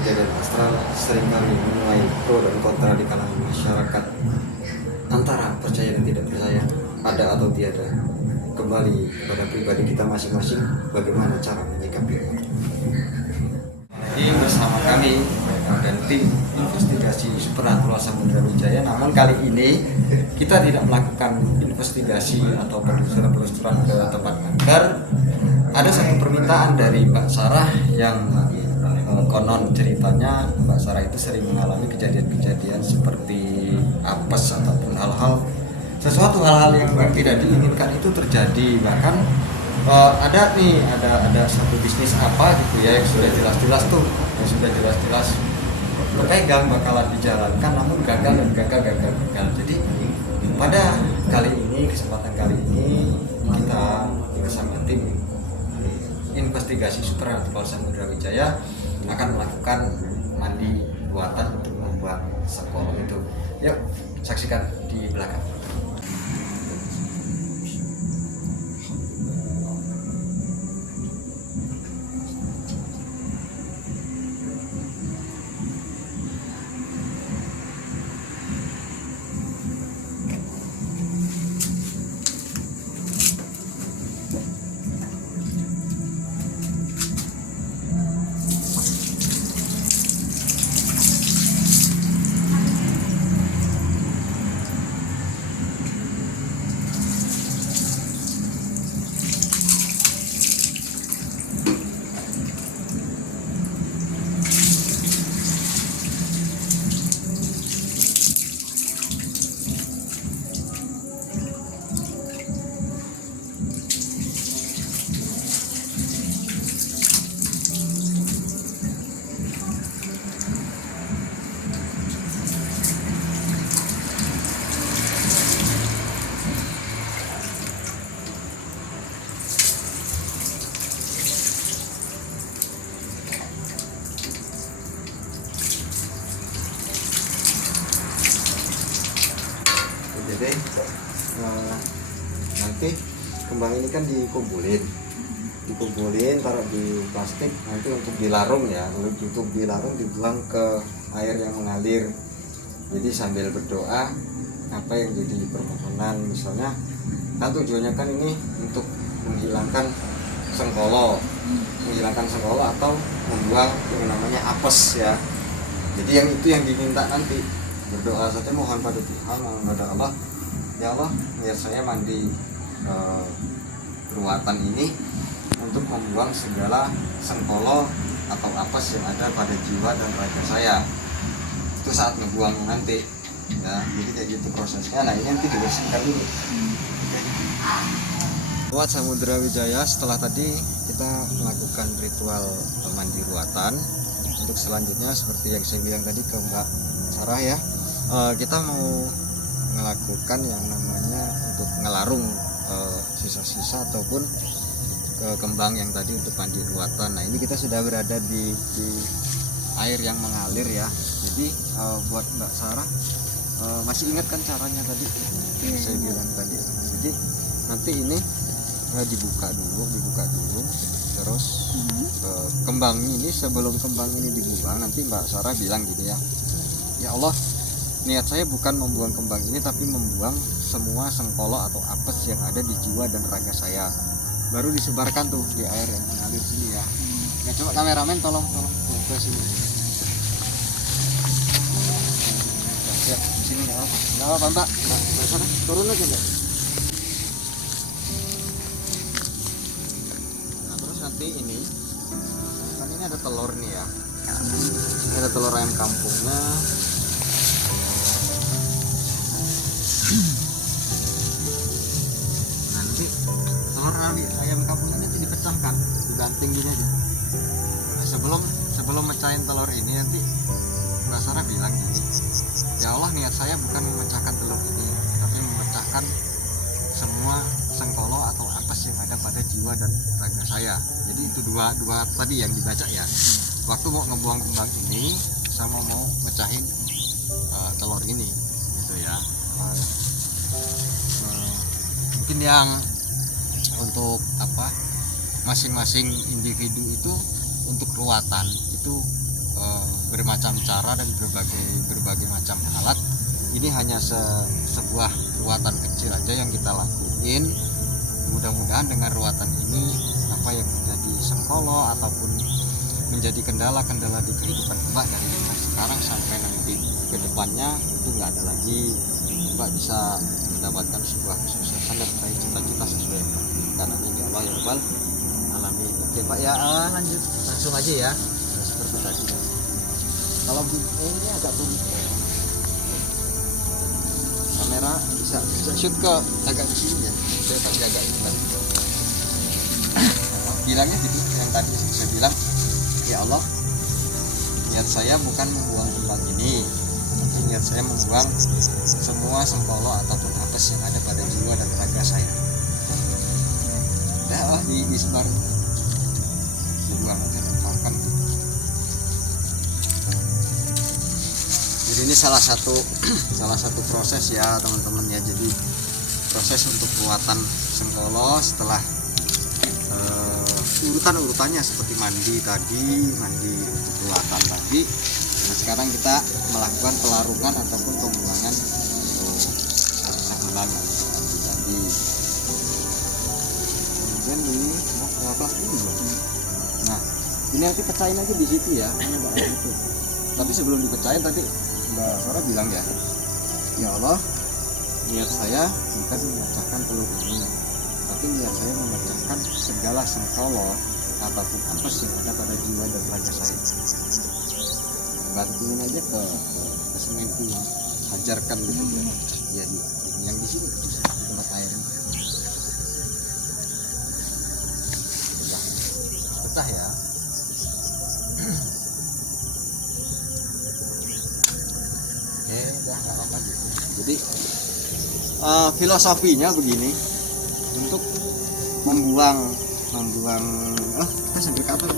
kejadian astral seringkali menuai pro dan kontra di kalangan masyarakat antara percaya dan tidak percaya, ada atau tiada. Kembali kepada pribadi kita masing-masing, bagaimana cara menyikapinya. Ini bersama kami dan tim investigasi Supernatural Samudra Wijaya. Namun kali ini kita tidak melakukan investigasi atau penelusuran ke tempat angker. Ada satu permintaan dari Mbak Sarah yang konon ceritanya Mbak Sarah itu sering mengalami kejadian-kejadian seperti apes ataupun hal-hal yang tidak diinginkan itu terjadi. Bahkan ada satu bisnis apa gitu ya yang sudah jelas-jelas berpegang bakalan dijalankan, namun gagal. Jadi pada kesempatan kali ini kita bersama tim investigasi Supernatural Samudra Wijaya akan melakukan mandi buatan untuk membuat sekolong itu. Yuk saksikan di belakang. Jadi nanti kembang ini kan dikumpulin taruh di plastik, nanti untuk dilarung ya, untuk dilarung dibuang ke air yang mengalir. Jadi sambil berdoa apa yang jadi permohonan, misalnya kan tujuannya kan ini untuk menghilangkan sengkolo atau membuang yang namanya apes ya. Jadi yang itu yang diminta nanti, berdoa saja, mohon pada Tuhan, mohon pada Allah, ya Allah, niat saya mandi ruatan ini untuk membuang segala sengkolo atau apes yang ada pada jiwa dan raga saya. Itu saat ngebuang nanti ya, jadi kayak gitu prosesnya. Nah ini nanti dibersihkan dulu. Buat Samudra Wijaya, setelah tadi kita melakukan ritual mandi ruatan, untuk selanjutnya seperti yang saya bilang tadi ke Mbak Sarah ya, kita mau melakukan yang namanya untuk ngelarung sisa-sisa ataupun kembang yang tadi untuk mandi ruatan. Nah ini kita sudah berada di air yang mengalir ya. Jadi buat Mbak Sarah, masih ingat kan caranya tadi saya bilang tadi. Jadi nanti ini dibuka dulu, terus kembang ini, sebelum kembang ini dibuang, nanti Mbak Sarah bilang gini ya, ya Allah, niat saya bukan membuang kembang ini, tapi membuang semua sengkolo atau apes yang ada di jiwa dan raga saya. Baru disebarkan tuh di air yang mengalir sini ya. Ya coba kameramen tolong ke sini. Ya, sini nggak apa-apa Mbak. Mbak Sarah turun aja Mbak. Nah terus nanti ini kan ini ada telur nih ya. Ini ada telur ayam kampungnya. Nanti telur ayam kampungnya nanti dipecahkan, dibanting gini aja. Nah, sebelum mecahin telur ini nanti Mbak Sarah bilang gini, ya Allah, niat saya bukan memecahkan telur ini, tapi memecahkan semua sengkolo atau apes yang ada pada jiwa dan raga saya. Jadi itu dua tadi yang dibaca ya. Waktu mau ngebuang kembang ini sama mau mecahin telur ini gitu ya. Mungkin yang untuk masing-masing individu itu untuk ruatan itu bermacam cara dan berbagai macam alat. Ini hanya sebuah ruatan kecil aja yang kita lakuin. Mudah-mudahan dengan ruatan ini apa yang menjadi sengkolo ataupun menjadi kendala-kendala di kehidupan Mbak dari sekarang sampai nanti ke depannya itu nggak ada lagi. Mbak bisa mendapatkan sebuah kesuksesan dan meraih cita-cita sesuai yang Mbak inginkan. Amin ya Allah ya Rabbal alamin. Oke Pak ya, lanjut langsung aja ya. Seperti tadi. Kalau ini agak turun kamera bisa shoot ke agak di sini ya. Saya pasti agak bilangnya gitu yang tadi saya bilang, ya Allah, niat saya bukan membuang kembang ini, tapi niat saya membuang semua sengkolo ataupun apes yang ada pada jiwa dan raga saya. Dah disebar, dibuang aja, makan. Jadi ini salah satu proses ya teman-teman ya. Jadi proses untuk buatan sengkolo setelah urutannya seperti mandi untuk ruatan tadi. Nah sekarang kita melakukan pelarungan ataupun pembuangan kembang tadi. Kemudian ini berapa ini? Nah ini nanti pecahin aja di situ ya. Itu. Tapi sebelum dipecahin tadi Mbak Sarah bilang ya Allah, niat saya bukan memecahkan telur ini, tapi niat saya memecahkan segala sengkolo ataupun apes yang ada pada jiwa dan raga saya. Bantuin aja ke semenku, hajarkan gitu ya. Yang di sini di tempat air pecah ya. Oke, udah nggak apa-apa gitu. Jadi filosofinya begini, untuk membuang sambil kabar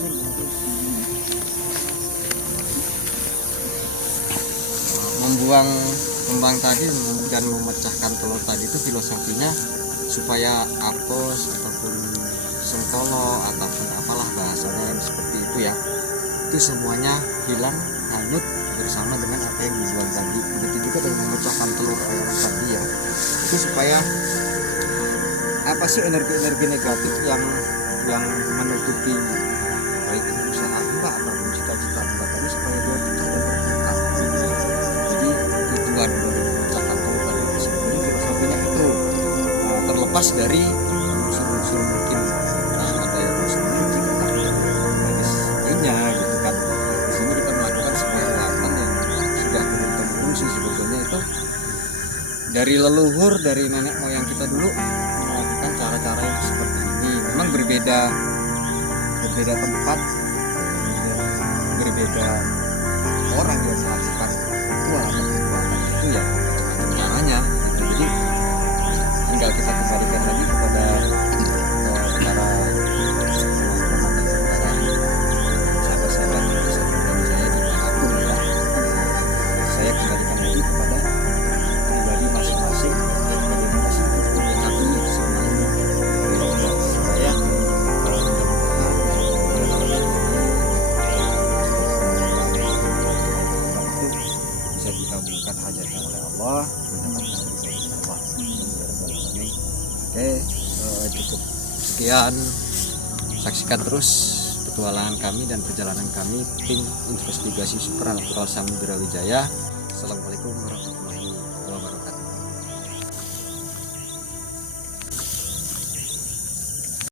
membuang kembang tadi dan memecahkan telur tadi itu filosofinya supaya apes ataupun sengkolo ataupun apalah bahasanya yang seperti itu ya, itu semuanya hilang hanyut bersama dengan apa yang dibuang tadi. Begitu juga dengan memecahkan telur ayam tadi ya, itu supaya apa sih energi negatif yang menutupi baik usaha Mbak ataupun cita-cita Mbak tadi, supaya dia pecah dan terbuka. Jadi tujuan dari memecahkan telur tadi sebenarnya filosofinya itu terlepas dari unsur-unsur mungkin ada yang unsur jika tapi medisnya gitu kan. Di sini kita melakukan sebuah ruatan yang sudah turun-temurun sih sebetulnya, itu dari leluhur, dari nenek moyang kita dulu melakukan cara-cara yang seperti ini. Memang berbeda tempat, berbeda orang yang melakukan ritual atau perbuatan itu ya macam caranya gitu. Jadi tinggal kita kembalikan lagi kepada para sahabat-sahabat saya dimanapun ya. Saya kembalikan lagi kepada pribadi masing-masing, bagaimana sih menyikapi semua ini supaya kalau bisa dikabulkan hajatnya oleh Allah, mendapatkan ridho Allah. Oke, cukup sekian. Saksikan terus petualangan kami dan perjalanan kami tim investigasi supranatural Samudra Wijaya. Assalamualaikum warahmatullahi wabarakatuh.